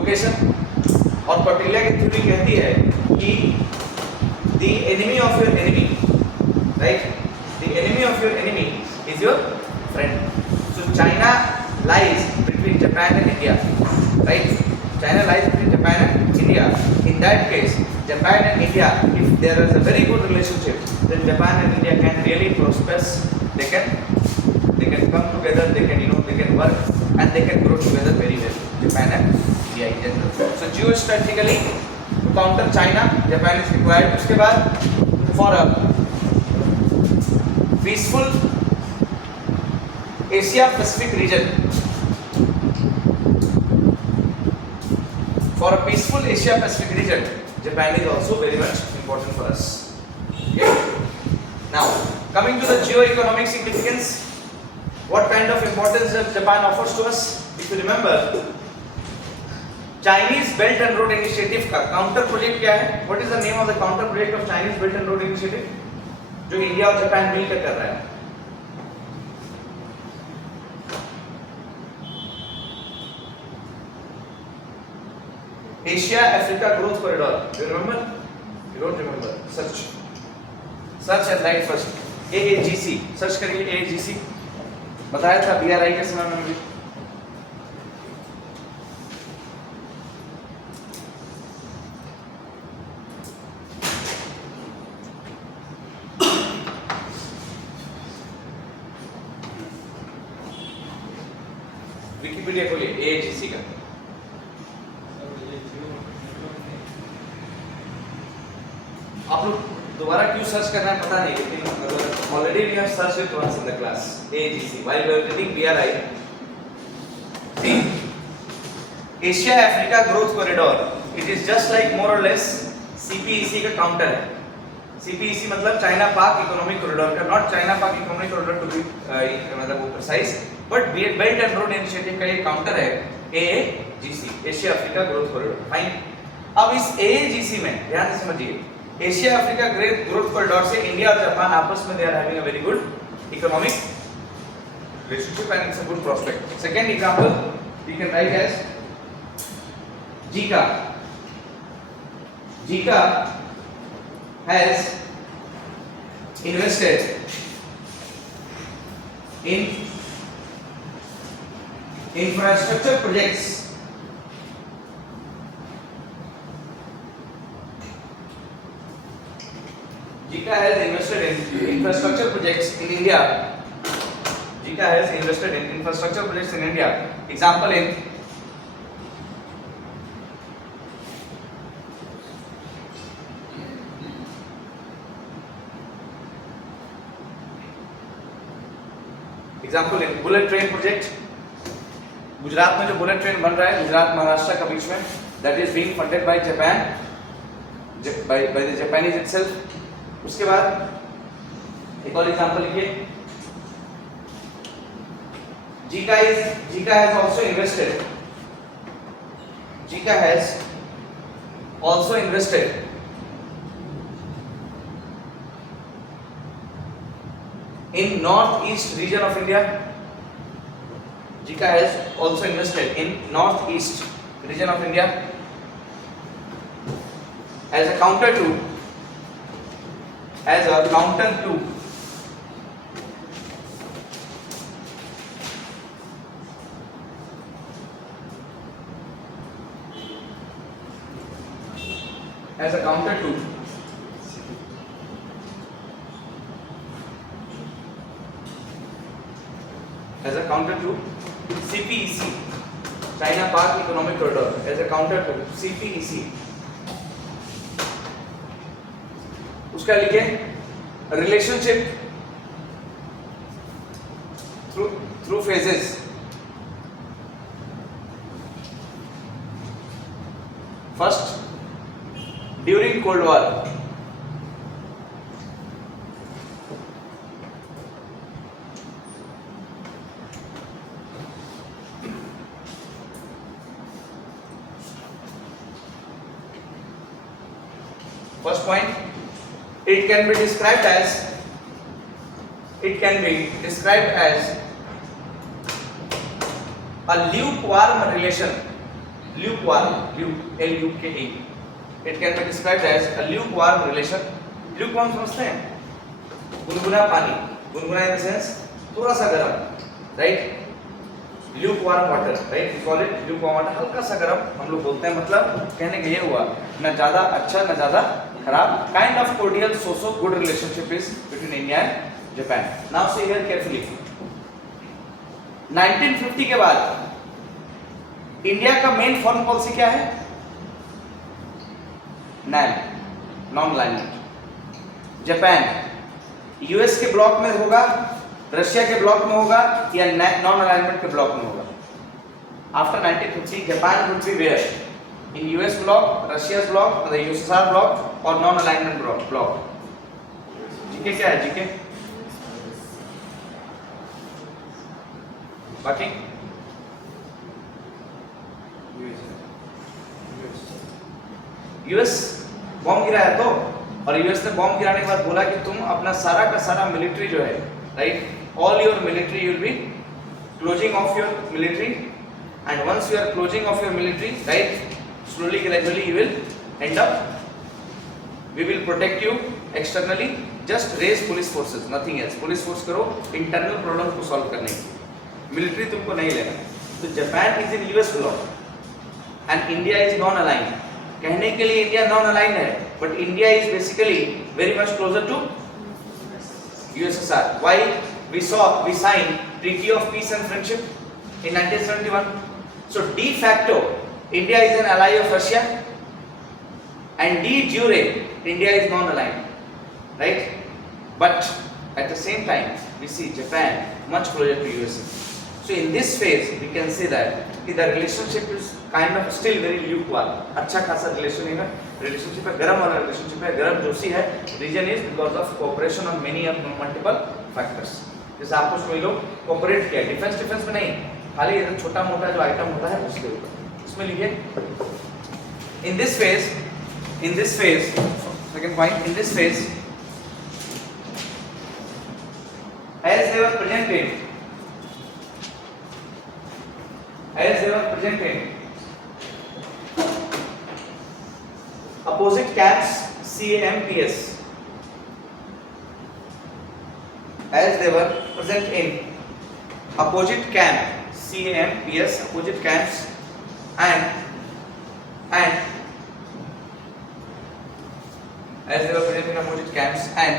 लोकेशन। और कौटिल्य की थ्योरी कहती है कि the enemy of your enemy, right, the enemy of your enemy is your friend. So China lies between Japan and India, right? China lies between Japan and India. In that case, Japan and India, if there is a very good relationship, then Japan and India can really prosper. They can come together. They can they can work and they can grow together very well. Japan and India in general. So geostrategically, to counter China, Japan is required. उसके बाद for a peaceful Asia Pacific region, for a peaceful Asia Pacific region, Japan is also very much important for us. Okay? Now, coming to the geo-economic significance, what kind of importance does Japan offers to us? If you remember, Chinese Belt and Road Initiative का counter project क्या है? What is the name of the counter project of Chinese Belt and Road Initiative? जो इंडिया और जापान मिलकर कर रहा है। Asia Africa Growth Corridor. Do you remember? You don't remember? Search and write first. AAGC. Search करिए AAGC. बताया था BRI के समय में भी। विकिपीडिया खोलिए AAGC का। आप लोग दोबारा क्यों सर्च करना है पता नहीं, लेकिन already we have search it once in the class. AAGC while we are reading BRI, Asia Africa growth corridor, it is just like more और लेस CPEC का काउंटर है। CPEC मतलब चाइना पाक इकोनॉमिक कॉरिडोर का, not China Pak economic corridor to be मतलब वो precise, but belt and road initiative का ये counter है AAGC, Asia Africa growth corridor. Fine, अब इस AAGC में ध्यान से समझिए, एशिया अफ्रीका ग्रोथ कॉरिडोर से इंडिया और जापान आपस में they are having a very good economic relationship and it's a good prospect. Second example we can write as JICA has invested in infrastructure projects JICA has invested in infrastructure projects in India. JICA has invested in infrastructure projects in India. Example in bullet train project. Gujarat में जो bullet train बन रहा है गुजरात महाराष्ट्र का बीच में, that is being funded by Japan, by the Japanese itself. उसके बाद एक और एग्जांपल लिखिए, JICA has also invested in northeast region of India. JICA has also invested in northeast region of India as a counter to as a counter to CPEC, China Park Economic Corridor, as a counter to CPEC। उसका लिखिए relationship through phases. First during cold war, first point, it can be described as a lukewarm relation lukewarm, L-U-K-E. It can be described as a lukewarm relation. Lukewarm समझते हैं? गुनगुना पानी, गुनगुना in the sense थोड़ा सा गर्म, right? Lukewarm water, right? We call it lukewarm water. हल्का सा गर्म हम लोग बोलते हैं, मतलब कहने का ये हुआ, न ज़्यादा अच्छा न ज़्यादा खराब. Kind of cordial, so good relationship is between India and Japan. Now see here carefully. 1950 के बाद इंडिया का मेन फॉरेन पॉलिसी क्या है? Non alignment. जापान यूएस के ब्लॉक में होगा, रशिया के ब्लॉक में होगा, या नॉन अलाइनमेंट के ब्लॉक में होगा? After 1950 Japan would be where in US block, Russia block, USSR block और नॉन अलाइनमेंट ब्लॉक. जीके क्या है? जीके बाकी यूएस बॉम्ब गिराया तो, और यूएस ने बॉम्ब गिराने के बाद बोला कि तुम अपना सारा का सारा मिलिट्री जो है, right, all your military you will be closing of your military, and once you are closing of your military, right, slowly gradually you will end up, we will protect you externally, just raise police forces, nothing else. Police force करो internal problem को solve करने के, military तुमको नहीं लेना. तो Japan is in US block and India is non aligned. कहने के लिए इंडिया नॉन अलाइंड है, but India is basically very much closer to USSR. Why we signed treaty of peace and friendship in 1971. So de facto India is an ally of Russia, and de jure India is non aligned, right? But at the same time we see Japan much closer to USA. So in this phase we can say that the relationship is kind of still very lukewarm. अच्छा खासा relationship है, गर्म वाला relationship है, गर्म जोशी है. Reason is because of cooperation on many of multiple factors. जैसे आपस में लोग कोऑपरेट किया, डिफेंस में नहीं, खाली इधर छोटा मोटा जो आइटम होता है उसके ऊपर. इसमें लिखिए in this phase second point, in this phase as they were presented opposite camps, CAMPS, as they were present in opposite camp, CAMPS, opposite camps, and as they were present in opposite camps, and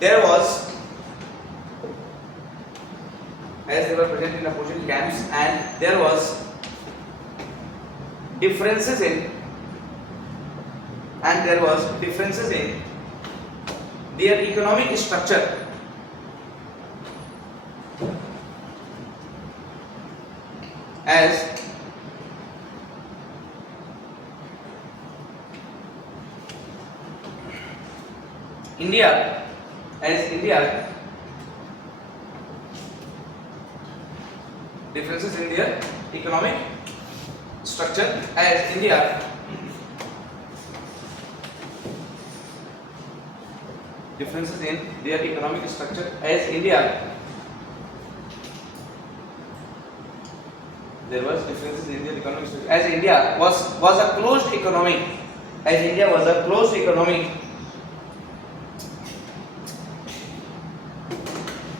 there was, as they were present in opposite camps, and there was differences in their economic structure. As India differences in their economic structure, as India differences in their economic structure, as India there was differences in their economic structure, as India was a closed economy, as India was a closed economy,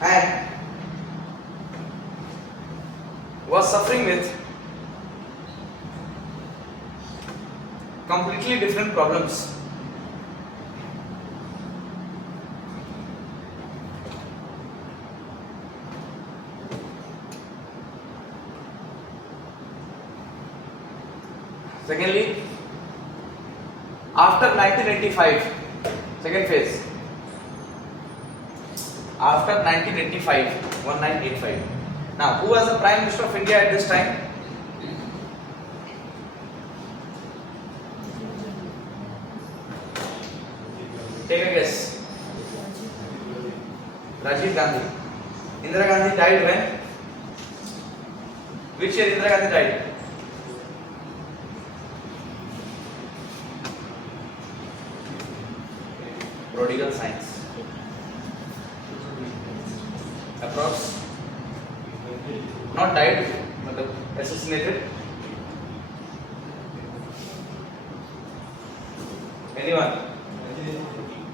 and was suffering with completely different problems. Secondly, after 1985, second phase, after 1985, 1985. Now, who was the Prime Minister of India at this time? Take a guess. Rajiv Gandhi. Indira Gandhi died when? Which year Indira Gandhi died? Prodigal science. Approx. Not died, but assassinated. Anyone?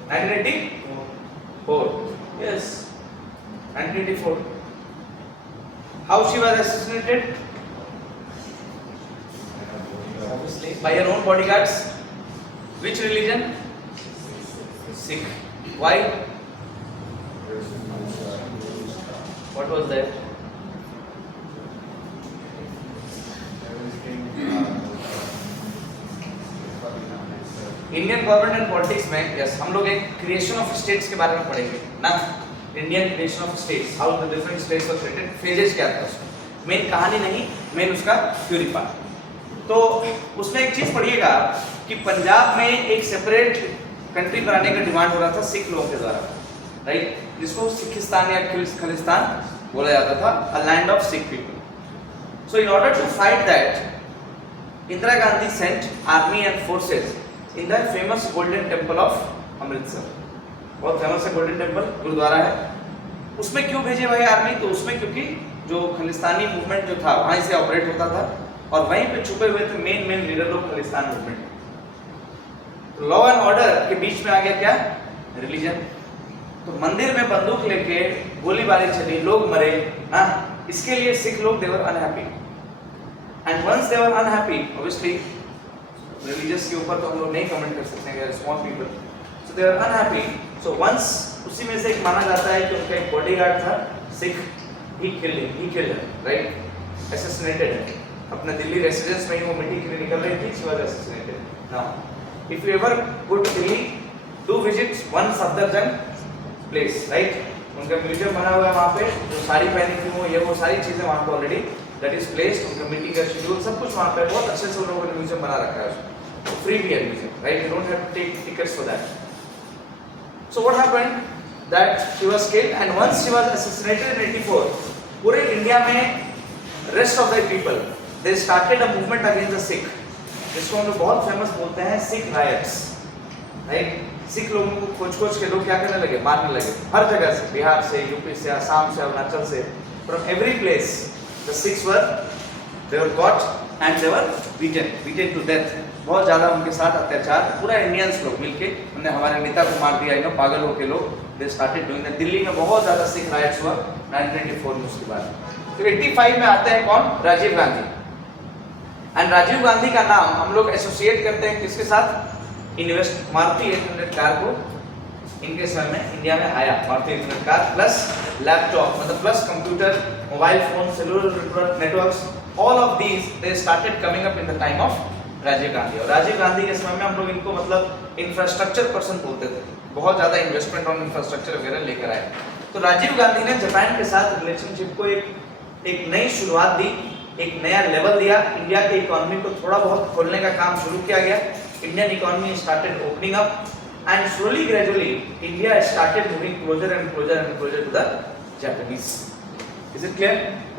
1984. Yes. 1984. How she was assassinated? Obviously by her own bodyguards. Which religion? Sikh. Why? What was that? Indian government and politics में यस हम लोग एक creation of states के बारे में पढ़ेंगे ना, Indian creation of states, how the different states were created, phases क्या था उसमें, मेन कहानी नहीं, मेन उसका थ्योरी पार्ट। तो उसमें एक चीज पढ़िएगा कि पंजाब में एक सेपरेट कंट्री बनाने का डिमांड हो रहा था सिख लोगों के द्वारा, राइट, जिसको सिखिस्तान या खलिस्तान बोला जाता था, a land of Sikh people. So in order to fight that, Indira Gandhi sent army and forces in the famous Golden Temple of Amritsar. बहुत फेमस है गोल्डन टेम्पल, गुरुद्वारा है। उसमें क्यों भेजे भाई आर्मी? तो उसमें क्योंकि जो खलिस्तानी मूवमेंट जो था वहीं से ऑपरेट होता था और वहीं पे छुपे हुए थे मेन लीडर लोग खलिस्तान मूवमेंट। तो लॉ एंड ऑर्डर के बीच में आ गया क्या? रिलीजन। तो मंदिर में बंदूक लेके गोलीबारी चली, लोग मरे, हाँ, इसके लिए सिख लोग they were unhappy and once they were unhappy, obviously religious के ऊपर तो हम लोग नहीं कमेंट कर सकते हैं, small people, so they are unhappy. So once उसी में से एक माना जाता है कि उनका एक बॉडीगार्ड था Sikh, he killed right, assassinated है, अपने दिल्ली रेसिडेंस में ही वो मिट्टी के लिए निकल रही थी, she was assassinated. Now if you ever go to Delhi, do visit one Safdarjung place, right, उनका म्यूजियम बना हुआ है वहाँ पे, जो साड़ी पहनी थी वो सारी चीजें वहाँ पे ऑलरेडी दैट इज प्लेस्ड, उनका मीटिंग का शेड्यूल सब कुछ वहाँ पे बहुत अच्छे से उन लोगों ने म्यूजियम बना रखा है उसमें, फ्री भी है museum, right, you don't have to take tickets for that. So what happened that she was killed and once she was assassinated in 84, पूरे इंडिया में rest of the people they started a movement against the Sikh, जिसको हम लोग बहुत फेमस बोलते हैं Sikh rights, right. Sikh लोगों को खोज के लोग क्या करने लगे? मारने लगे, हर जगह से, बिहार से, यूपी से, असम से, अरुणाचल से, from every place the Sikhs were caught and they were beaten to death। बहुत ज़्यादा उनके साथ अत्याचार, पूरा इंडियंस लोग मिलके उन्होंने हमारे नेता को मार दिया, पागल होके लोग they started doing that. Delhi में बहुत ज़्यादा सिख राइट्स हुआ 1994 में। उसके बाद फिर 85 में आते हैं कौन? राजीव गांधी। एंड राजीव गांधी का नाम हम लोग एसोसिएट करते हैं किसके साथ? मारुति 800 कार को इनके समय में इंडिया में आया, मारुति 800 कार प्लस लैपटॉप, मतलब plus computer, mobile phone, cellular networks, all of these they started coming up in the time of Rajiv Gandhi. और राजीव गांधी के समय में हम लोग इनको मतलब इंफ्रास्ट्रक्चर पर्सन बोलते थे, बहुत ज्यादा इन्वेस्टमेंट और इंफ्रास्ट्रक्चर वगैरह लेकर आए। तो राजीव गांधी ने जापान के साथ रिलेशनशिप को एक नई शुरुआत दी, एक नया लेवल दिया, इंडिया के इकोनॉमी को थोड़ा बहुत खोलने का काम शुरू किया गया, Indian economy started opening up and slowly gradually India started moving closer and closer and closer to the Japanese। Is it clear?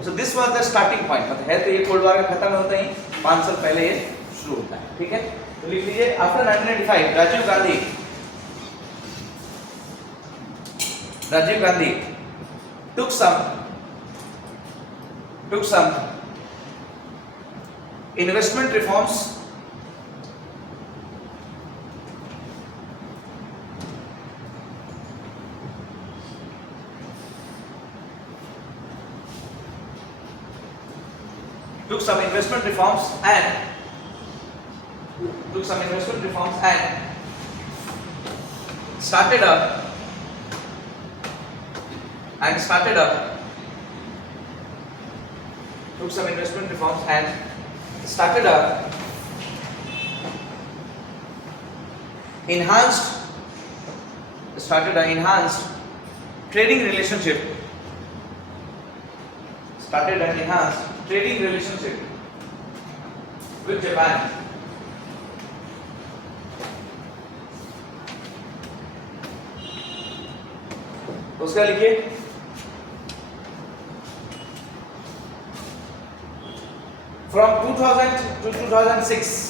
So this was the starting point। मतलब है तो ये कोल्ड वॉर का खत्म होता ही 5 साल पहले ये शुरू होता है, ठीक है। तो लिख लीजिए after 1995 Rajiv Gandhi took some investment reforms took some investment reforms and started up took some investment reforms and started a enhanced trading relationship with Japan। उसका लिखिए from 2000 to 2006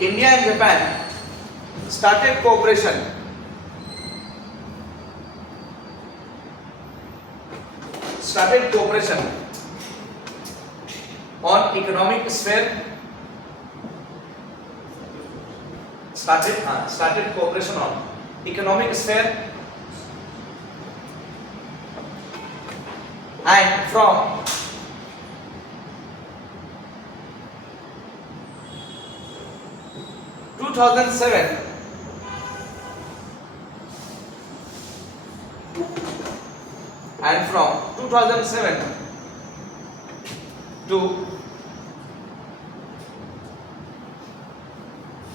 India and Japan started cooperation started cooperation on economic sphere. Started cooperation on economic sphere, and from 2007 and from 2007 to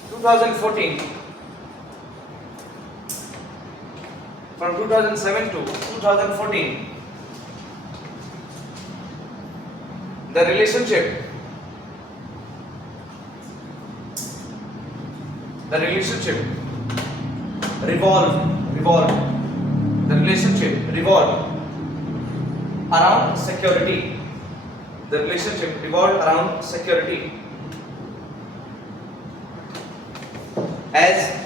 2014, from 2007 to 2014, the relationship revolved around security. The relationship revolved around security. As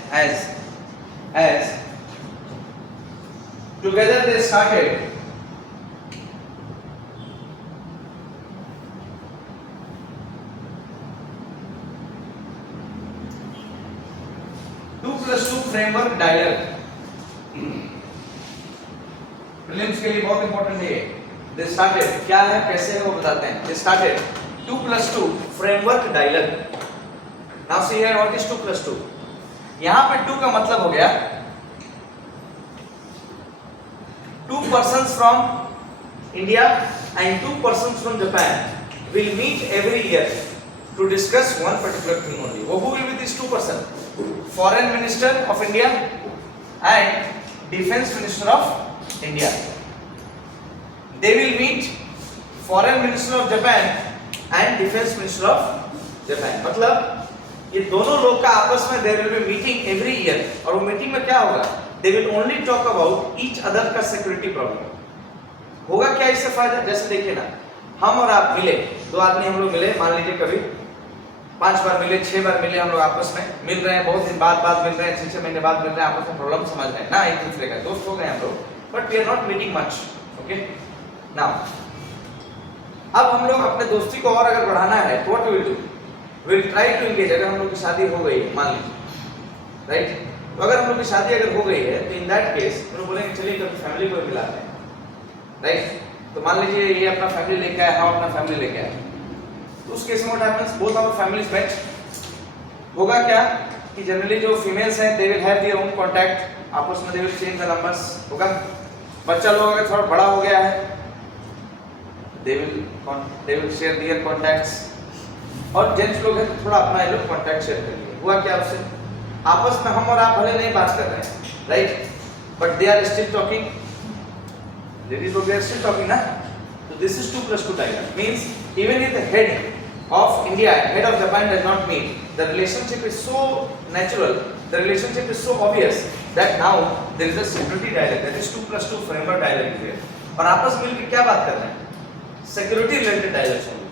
together they started framework dialogue. Prelims के लिए बहुत इंपॉर्टेंट है. They started क्या है कैसे है वो बताते हैं. They started 2+2 framework dialogue. Now see here what is 2+2. यहां पे 2 का मतलब हो गया 2 persons from India and 2 persons from Japan will meet every year to discuss one particular thing only. Who will be these 2 persons? Foreign Minister of India and Defense Minister of India. They will meet Foreign Minister of Japan and Defense Minister of Japan. मतलब ये दोनों लोग का आपस में there will be meeting every year. और वो मीटिंग में क्या होगा? They will only talk about each other का security problem. होगा क्या इससे फायदा? जैसे देखिए ना, हम और आप मिले, 2 आदमी हम लोग मिले, मान लीजिए कभी 5 बार मिले, 6 बार मिले, हम लोग आपस में मिल रहे हैं, बहुत दिन बाद मिल रहे हैं, 6 महीने बाद मिल रहे हैं, आपस में प्रॉब्लम समझ रहे हैं ना, एक दूसरे का दोस्त हो गए हम लोग, but we are not meeting much. Okay now अब हम लोग अपने दोस्ती को और अगर बढ़ाना है तो what will do? Will try to engage. अगर हम लोग की शादी हो गई है मान लीजिए, राइट, तो अगर हम लोग की शादी अगर हो गई है तो इन दैट केस हम लोग बोलेंगे चलिए कभी फैमिली को मिलाते हैं, राइट. तो मान लीजिए ये अपना फैमिली लेके आए, हम अपना फैमिली लेके आए, तो उस केस में what happens? Both our families met. होगा क्या कि जनरली जो फीमेल्स हैं they will have their own contact, आपस में they will change the numbers. होगा बच्चा लोग अगर थोड़ा बड़ा हो गया है they will share their contacts, और जेंट्स लोग हैं तो थोड़ा अपना ये लोग कांटेक्ट शेयर करेंगे. हुआ क्या उससे? आपस में हम और आप भले नहीं बात कर रहे हैं, right, but they are still talking. Ladies लोग दे आर स्टिल टॉकिंग ना. तो this is 2+2 dialogue. Means even if the head of India and head of Japan does not meet, the relationship is so natural, the relationship is so obvious that now there is a security dialogue, that is 2+2 framework dialogue here. और आपस में मिलकर क्या बात कर रहे हैं? Security related dialogue होंगे.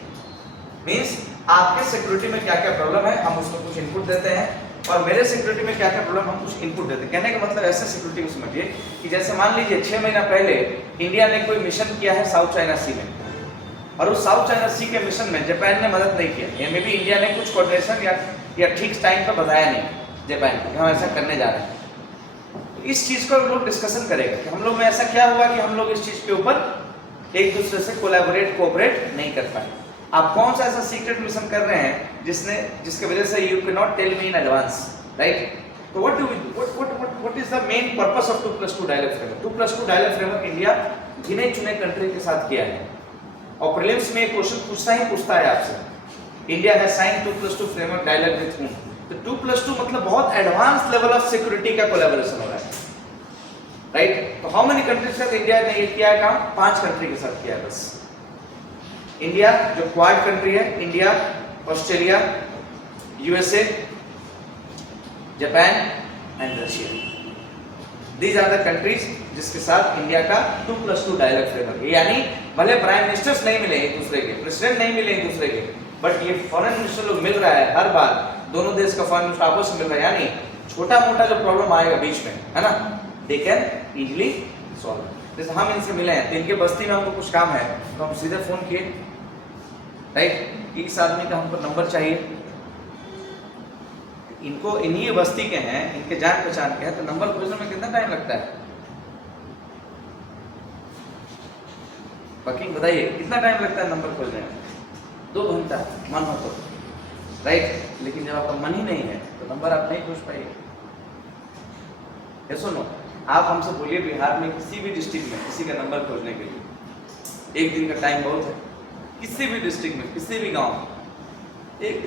मींस आपके सिक्योरिटी में क्या क्या प्रॉब्लम है हम उसको कुछ इनपुट देते हैं, और मेरे सिक्योरिटी में क्या क्या प्रॉब्लम हम कुछ इनपुट देते हैं. कहने का मतलब ऐसे सिक्योरिटी को समझिए कि जैसे मान लीजिए 6 महीना पहले इंडिया ने कोई मिशन किया है साउथ चाइना सी में, और उस साउथ चाइना सी के मिशन में जापान ने मदद नहीं किया, या मे बी इंडिया ने कुछ कोऑर्डिनेशन या ठीक टाइम पर बताया नहीं जापान को कि हम ऐसा करने जा रहे हैं. तो इस चीज़ को लोग डिस्कशन करेंगे कि हम लोग में ऐसा क्या हुआ कि हम लोग इस चीज़ के ऊपर एक दूसरे से कोऑपरेट नहीं कर पाए. आप कौन सा ऐसा सीक्रेट मिशन कर रहे हैं जिसके वजह से you can not tell me in advance, right. तो what is the main purpose of 2+2 dialogue framework? 2+2 dialogue framework India गिने चुने कंट्री के साथ किया है, और प्रीलिम्स में क्वेश्चन पूछता है आपसे, India has sign 2+2 framework dialogue with whom. तो 2+2 मतलब बहुत एडवांस लेवल ऑफ सिक्योरिटी का कोलैबोरेशन हो रहा है, राइट. तो हाउ मेनी कंट्रीज के साथ इंडिया ने ये किया है काम? 5 कंट्री के साथ किया है बस. इंडिया जो क्वाड कंट्री है, India, Australia, USA, Japan and Russia. These are the countries जिसके साथ इंडिया का 2+2 डायलॉग फ्रेमवर्क है. यानी भले प्राइम मिनिस्टर्स नहीं मिले एक दूसरे के, प्रेसिडेंट नहीं मिले एक दूसरे के, बट ये फॉरेन मिनिस्टर लोग मिल रहा है हर बार, दोनों देश का फॉरेन मिनिस्टर आपस में मिल रहा है. यानी छोटा मोटा जो प्रॉब्लम आएगा बीच में, है ना, दे कैन इजीली सॉल्व. जैसे हम इनसे मिले हैं तो इनके बस्ती में हमको कुछ काम है तो हम सीधे फोन किए, राइट, कि इस आदमी का हमको नंबर चाहिए। इनको इन्हीं बस्ती के हैं, इनके जान पहचान के हैं, तो नंबर खोजने में कितना टाइम लगता है? बाकी बताइए कितना टाइम लगता है नंबर खोजने में? 2 घंटा मन हो तो, राइट। लेकिन जब आपका मन ही नहीं है तो नंबर आप नहीं खोज पाइए। ये सुनो, आप हमसे बोलिए बिहार में किसी भी डिस्ट्रिक्ट में किसी का नंबर खोजने के लिए 1 दिन का टाइम बहुत है। किसी भी डिस्ट्रिक्ट में किसी भी गांव, एक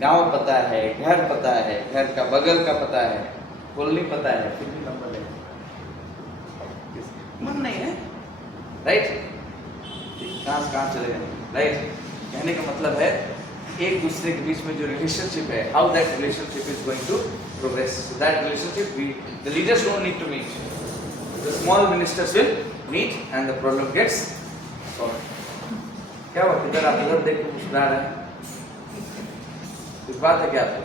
गांव पता है, घर पता है, घर का बगल का पता है, कॉलोनी पता है, फिर भी नंबर नहीं, मन नहीं है, राइट। कहाँ से कहाँ चले गए, राइट। कहने का मतलब है एक दूसरे के बीच में जो रिलेशनशिप है, how that relationship is going to progress. So that relationship, the leaders don't need to meet. The small ministers will meet and the problem gets solved. क्या हुआ? इधर आप इधर देख के मुस्कुरा रहे हैं, कुछ बात है क्या आपको?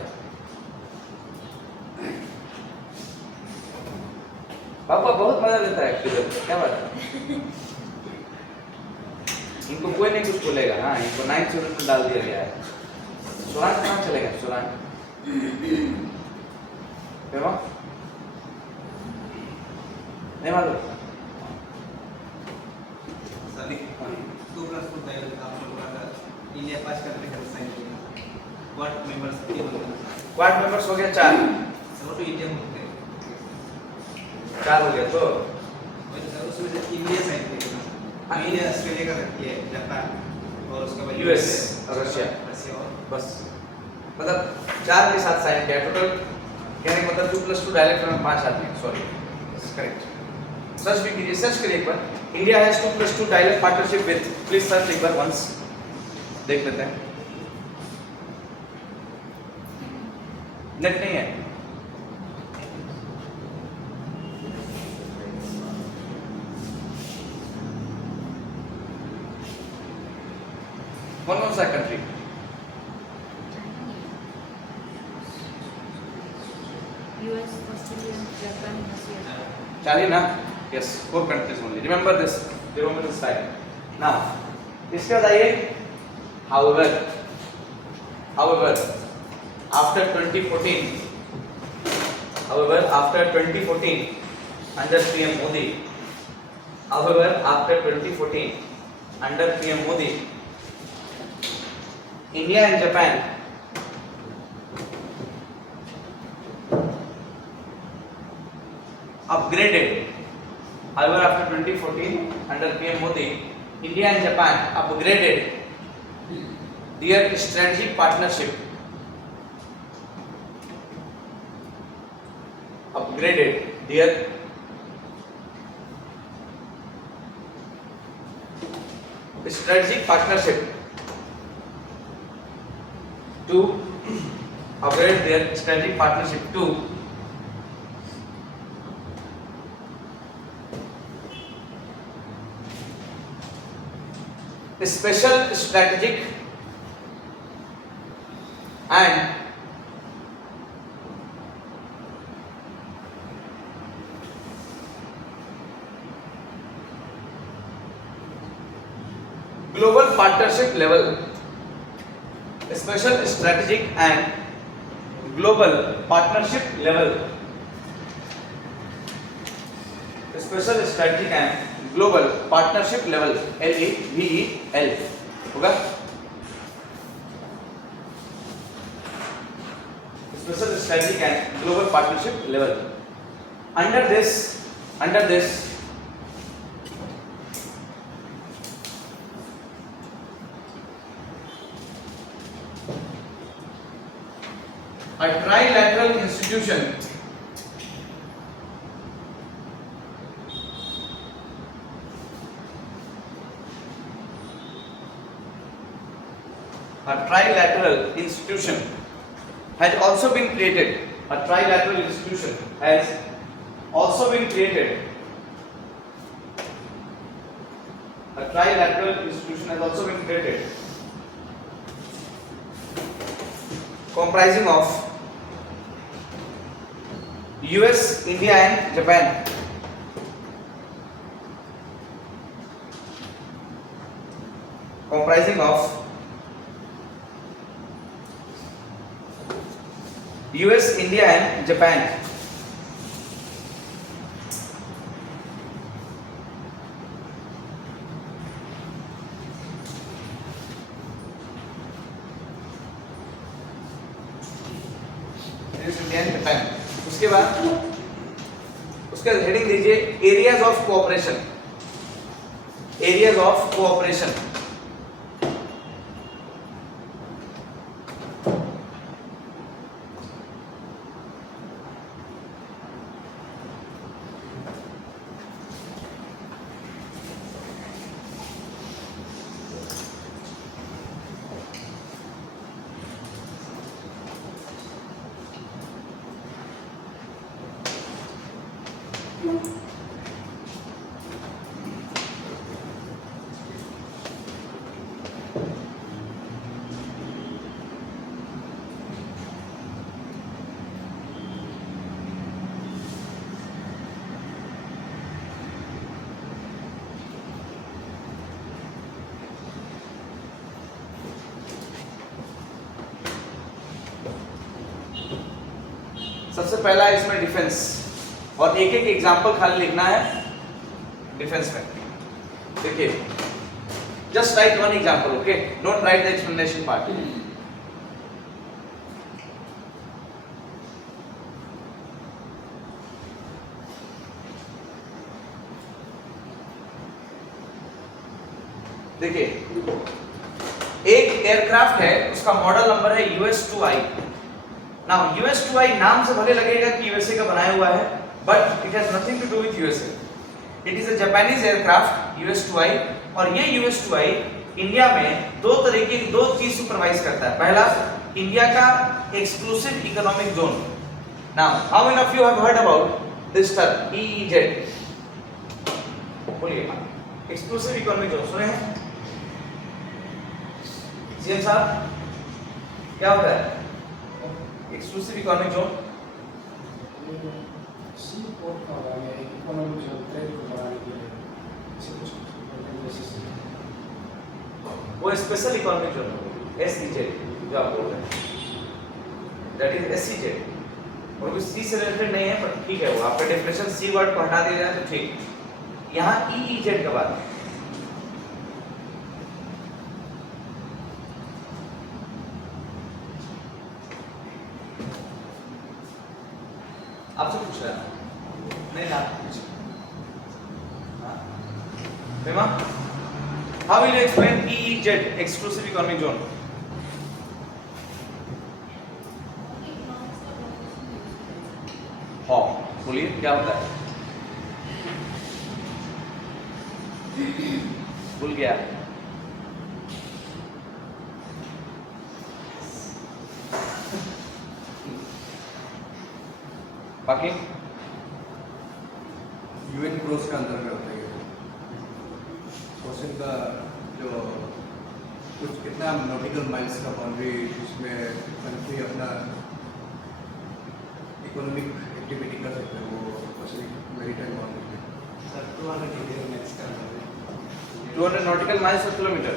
पापा बहुत मजा लेता है किधर, क्या बात है? इनको कोई नहीं कुछ बोलेगा, हाँ, इनको 9th यूनिट में डाल दिया गया है। सुरान कहाँ चलेगा? सुरान नहीं मालूम। 2+2 इंडिया 5 कंट्री का साइन किया। क्वाड मेंबर्स हो गया 4, तो इंडिया होते हैं 4 हो गया तो उसमें से इंडिया साइन किया, इंडिया ऑस्ट्रेलिया का रखी है, जापान और उसके बाद यूएस और रशिया और बस, मतलब 4 के साथ साइन किया। टोटल कहने का मतलब 2+2 डायरेक्ट में 5 आते हैं, सॉरी, करेक्ट। सर्च भी कीजिए, सर्च करिए एक बार। India has 2+2 direct partnership with, please search एक बार वंस, देख लेते हैं। नेट नहीं है, कौन सा country? US, Australia, Japan, Russia. Charlie na? Yes, 4 countries only. Remember this. Remember this time. Now, इसके बाद आइए. However, after 2014, under PM Modi, India and Japan upgraded. However, after 2014, under PM Modi, India and Japan upgraded their strategic partnership. To upgrade their strategic partnership to special strategic and global partnership level. Special strategic and global partnership level. Special strategic and global partnership level, LEVEL होगा. Special strategic and global partnership level. Under this a trilateral institution has also been created. A trilateral institution has also been created. Comprising of US, India and Japan. comprising of US, India and Japan. US, India and Japan. उसके बाद उसका हेडिंग दीजिए areas of cooperation. Areas of cooperation. सबसे पहला है इसमें डिफेंस, और एक एक एग्जांपल खाली लिखना है डिफेंस में. देखिए, just right one example, okay, don't write the explanation part. देखिए, एक एयरक्राफ्ट है, उसका मॉडल नंबर है US-2I. नाउ US-2I नाम से भले लगेगा कि यूएसए का बनाया हुआ है, but it has nothing to do with USA. It is a Japanese aircraft US-2I, और ये US-2I इंडिया में दो चीज सुपरवाइज करता है. पहला, इंडिया का exclusive economic zone. Now how many of you have heard about this term EEZ? बोलिए, एक्सक्लूसिव इकोनॉमिक जोन सुने हैं सीएम साहब? क्या होता है एक्सक्लूसिव इकोनॉमिक जोन? सी पोर्ट का वाला है, इकोनॉमिक जोन ट्रेड को बढ़ाने के लिए इसे कुछ वो स्पेशल इकोनॉमिक जोन है, SEZ जो आप बोल रहे हैं, दैट इज SEZ. और कुछ सी से रिलेटेड नहीं है, पर ठीक है, वो आपका डेफिनेशन सी वर्ड को हटा दिया जाए तो ठीक. यहाँ EEZ का बात है. आपसे पूछ रहा है नहीं ना कुछ. Prema, how will you explain EEZ, exclusive economic zone? हाँ, बोलिए क्या होता है? भूल गया. बाकी यूएन क्रोस का अंतर्गत होता है. क्वेश्चन का जो कुछ कितना नॉटिकल माइल्स का बाउंड्री जिसमें कंट्री अपना इकोनॉमिक एक्टिविटी कर सकते हैं, वो क्वेश्चन मैरीटाइम बाउंड्री. सर 200 किलोमीटर का 200 नॉटिकल माइल्स पर किलोमीटर.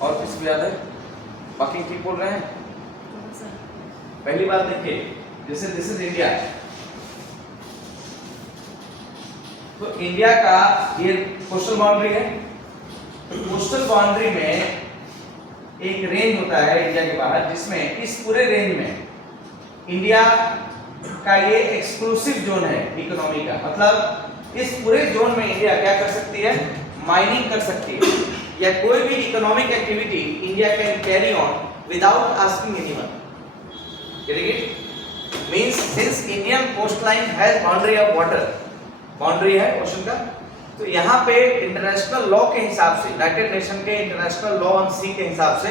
और किसी को याद है? बाकी ठीक बोल रहे हैं. पहली बात देखिए, जैसे दिस इज इंडिया, तो इंडिया का ये कोस्टल बाउंड्री है. कोस्टल बाउंड्री में एक रेंज होता है इंडिया के बाहर, जिसमें इस पूरे रेंज में इंडिया का ये एक्सक्लूसिव जोन है इकोनॉमी का. मतलब इस पूरे जोन में इंडिया क्या कर सकती है? माइनिंग कर सकती है, या कोई भी economic activity India can carry on without asking anyone. Getting it? Means since Indian coast line has boundary of water, boundary है ओशन का, तो यहाँ पे इंटरनेशनल लॉ के हिसाब से, यूनाइटेड नेशन के इंटरनेशनल लॉ ऑन सी के हिसाब से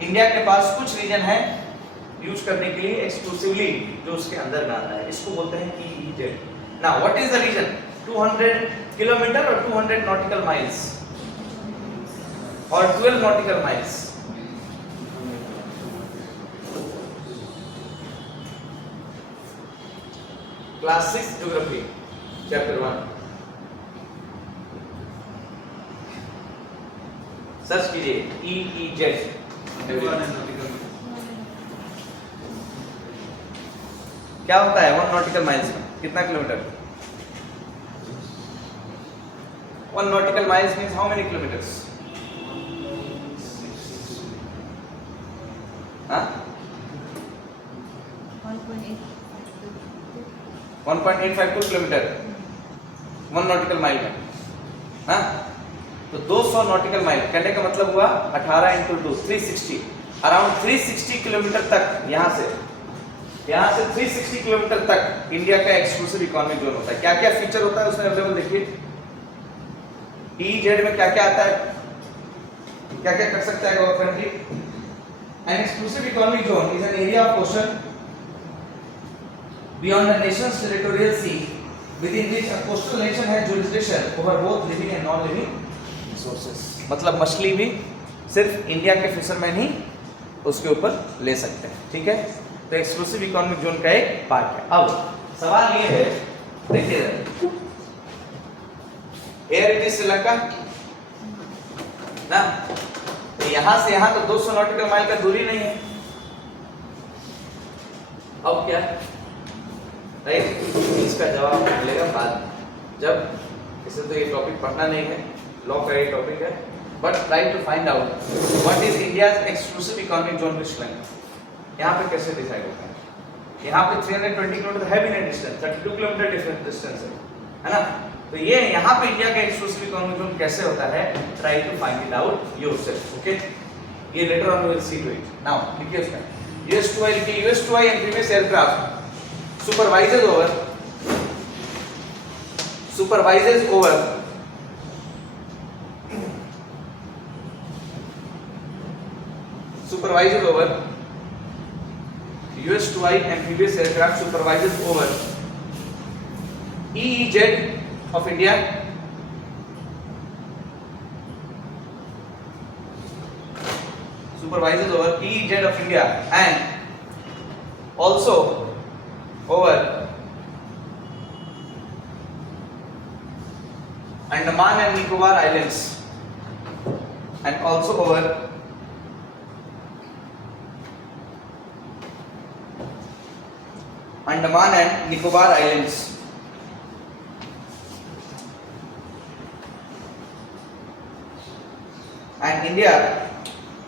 इंडिया के पास कुछ रीजन है यूज करने के लिए एक्सक्लूसिवली, जो उसके अंदर आता है. इसको बोलते हैं EEZ. Now what is the reason? 200 kilometre और 200 नॉटिकल माइल्स और 12 nautical miles. Class 6 geography. Chapter 1 search कीजिए EEZ क्या होता है 1 नॉटिकल माइल्स में कितना किलोमीटर 1 nautical miles means how many kilometres हाँ 1.852 किलोमीटर 1 नॉटिकल माइल में हाँ तो 200 नॉटिकल माइल कहने का मतलब हुआ 18 इंटू 2 360 अराउंड 360 किलोमीटर तक यहाँ से 360 किलोमीटर तक इंडिया का एक्सक्लूसिव इकोनॉमिक जोन होता है। क्या क्या फीचर होता है उसमें अवेलेबल देखिए EEZ में क्या क्या आता है क्या क्या कर सकता है government an exclusive economic zone is an area of ocean beyond the nation's territorial sea within which a coastal nation has jurisdiction over both living and non living resources मतलब मछली भी सिर्फ इंडिया के फिशरमैन ही उसके ऊपर ले सकते हैं ठीक है तो एक्सक्लूसिव इकोनॉमिक जोन का एक पार्ट है। अब सवाल ये है देखिए एयर इट इज श्रीलंका ना तो यहां से यहां तो 200 नॉटिकल माइल का दूरी नहीं है अब क्या राइट इसका जवाब मिलेगा बाद में जब इसे तो ये टॉपिक पढ़ना नहीं है लॉ का ये टॉपिक है but try to find out what is India's exclusive economic zone with Sri Lanka यहाँ पे कैसे डिसाइड होता है यहाँ पे 320 किलोमीटर है भी नहीं डिस्टेंस 32 किलोमीटर डिफरेंस डिस्टेंस है ना तो ये यहाँ पे इंडिया का एक्सक्लूसिव इकोनॉमिक जोन कैसे होता है try to find it out yourself okay ये later on we will see to it now लिखिए उसमें US2I लिखिए US2I amphibious aircraft supervises over US2I amphibious aircraft supervises over EEZ of India and also over Andaman and Nicobar Islands and also over Andaman and Nicobar Islands and India